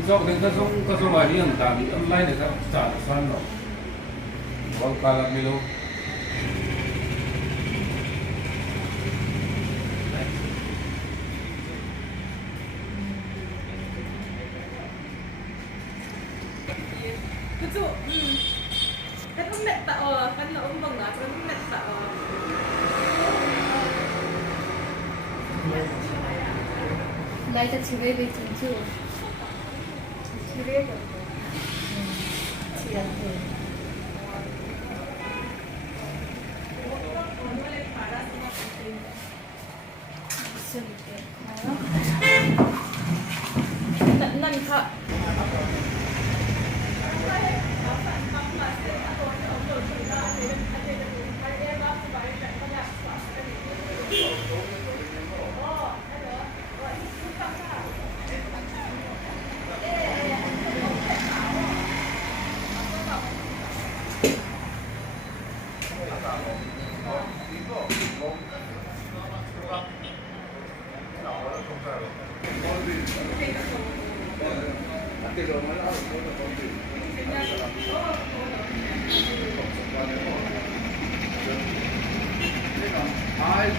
Minsan kasong hari yang dami online na sa saan no. Wal kalat milo. Betul. Kan umat tak kan nak umbang lah, kan umat tak Lai ta chive be chu chu. Chive ko. Chiya ko. Sente. Nan ka. Ai,